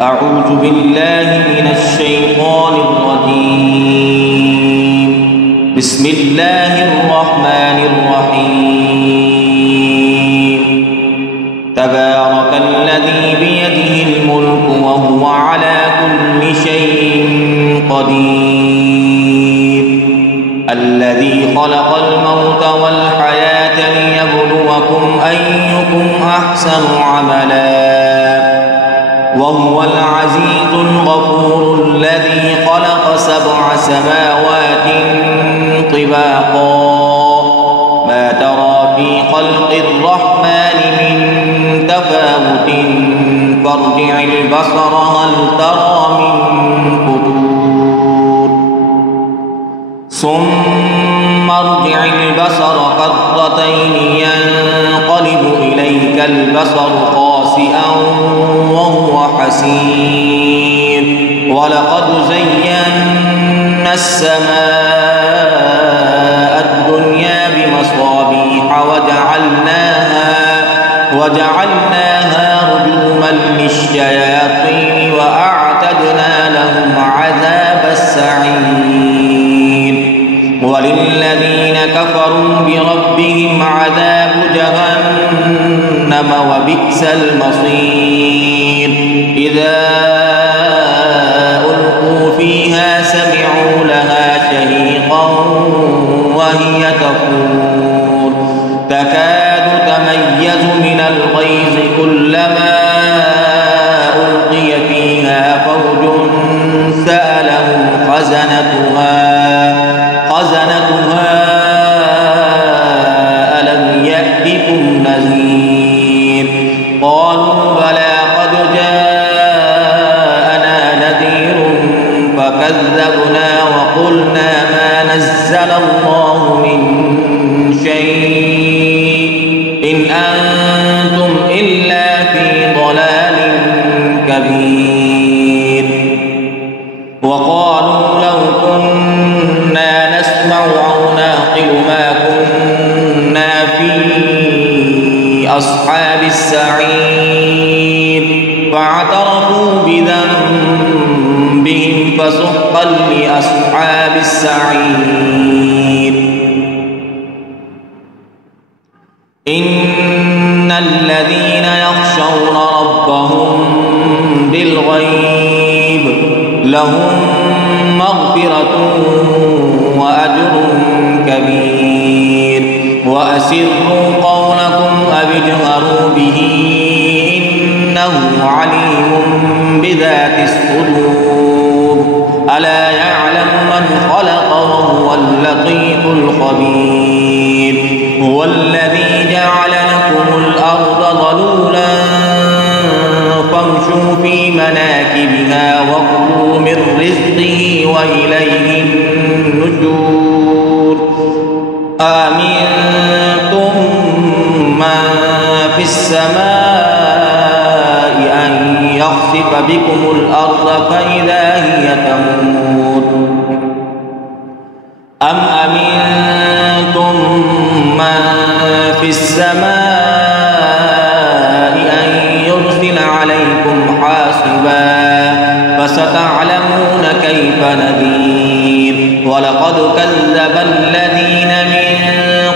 أعوذ بالله من الشيطان الرجيم. بسم الله الرحمن الرحيم. تبارك الذي بيده الملك وهو على كل شيء قدير. الذي خلق الموت والحياة ليبلوكم أيكم أحسن عملا وهو العزيز الغفور. الذي خلق 7 سماوات طباقا ما ترى في خلق الرحمن من تفاوت فارجع البصر هل ترى من فتور ثم ارجع البصر كرتين ينقلب إليك البصر خاسئا وهو حسير. ولقد زينا السماء الدنيا بمصابيح وجعلناها رجوما للشياطين وأعتدنا لهم عذاب السعير. وللذين كفروا بربهم عذاب جهنم وبئس المصير. إذا ألقوا فيها سمعوا لها شهيقا وهي تفور تكاد تميز من الغيظ كلما ألقي فيها فوج سألهم خزنتها ألم يأتكم نذير؟ قالوا بلى قد جاءنا نذير فكذبنا وقلنا ما نزل الله من شيء إن أنتم إلا في ضلال كبير. وقالوا لو كنا نسمع أو نعقل ما كنا في أصحاب السعير فاعترفوا بذنبهم فسحقا لأصحاب السعير. إن الذين يخشون ربهم بالغيب لهم مغفرة وأجر كبير. وأسروا قولكم أو اجهروا به إنه عليم بذات الصدور. ألا يعلم من خلق وهو اللطيف الخبير. هو الذي جعل لكم الأرض ظلولا فامشوا في مناكبها وكلوا من رزقه وإليه النشور. أأمنتم من في السماء أن يخسف بكم الأرض فإذا هي تمور أم أمنتم من في السماء أن يرسل عليكم حاصبا فستعلمون كيف نذير. ولقد كذب الذين من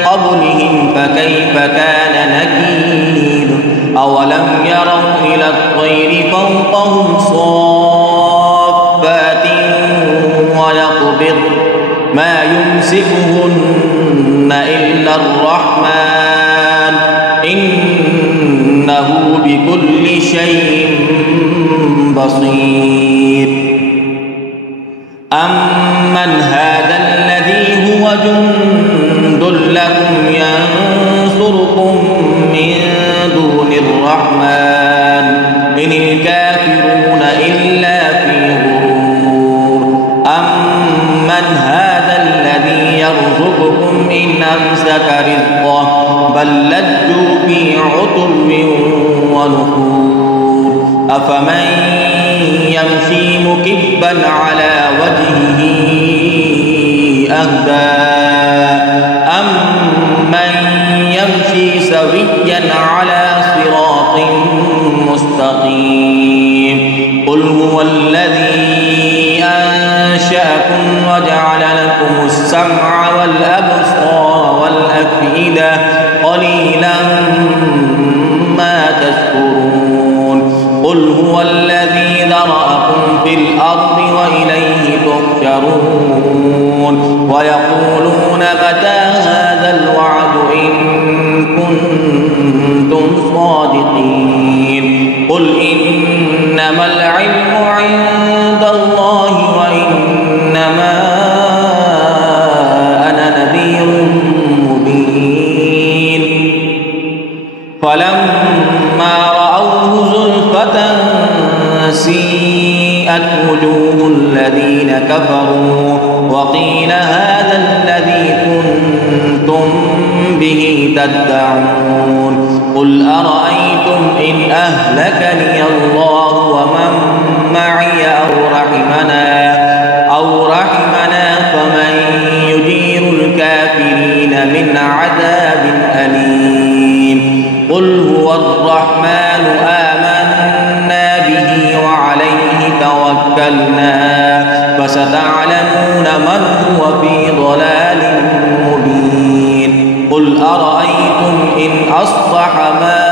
قبلهم فكيف كان نكير. أولم يروا إلى الطير فوقهم صافات ويقبض ما يمسكهن إلا الرحمن إنه بكل شيء بصير. أمن هذا الذي هو جند لكم ينصركم من دون الرحمن إن الكافرون إلا في غرور. أمن هذا الذي يرزقكم إن أمسك رزقه بل لجوا في عتب ونفور. أفمن يمشي مكبا على وجهه أهدى أمن يمشي سويا على صراط مستقيم. الذي أنشأكم وجعل لكم السمع والأبصار والأفئدة قليلا ما تشكرون قل هو الذي ذرأكم في الأرض وإليه تحشرون ويقولون متى هذا الوعد إن كنتم صادقين قل إنما العلم عند الله وإنما أنا نذير مبين فلما رأوه زلفة سيئت وجوه الذين كفروا وقيل هذا الذي كنتم به تدعون قل أرأيتم إن أهلكني الله ومن معي أو رحمنا فمن يجير الكافرين من عذاب أليم قل هو الرحمن آمنا به وعليه توكلنا فستعلمون من هو في ضلال مبين قل أرأيتم إن أصبح ماؤكم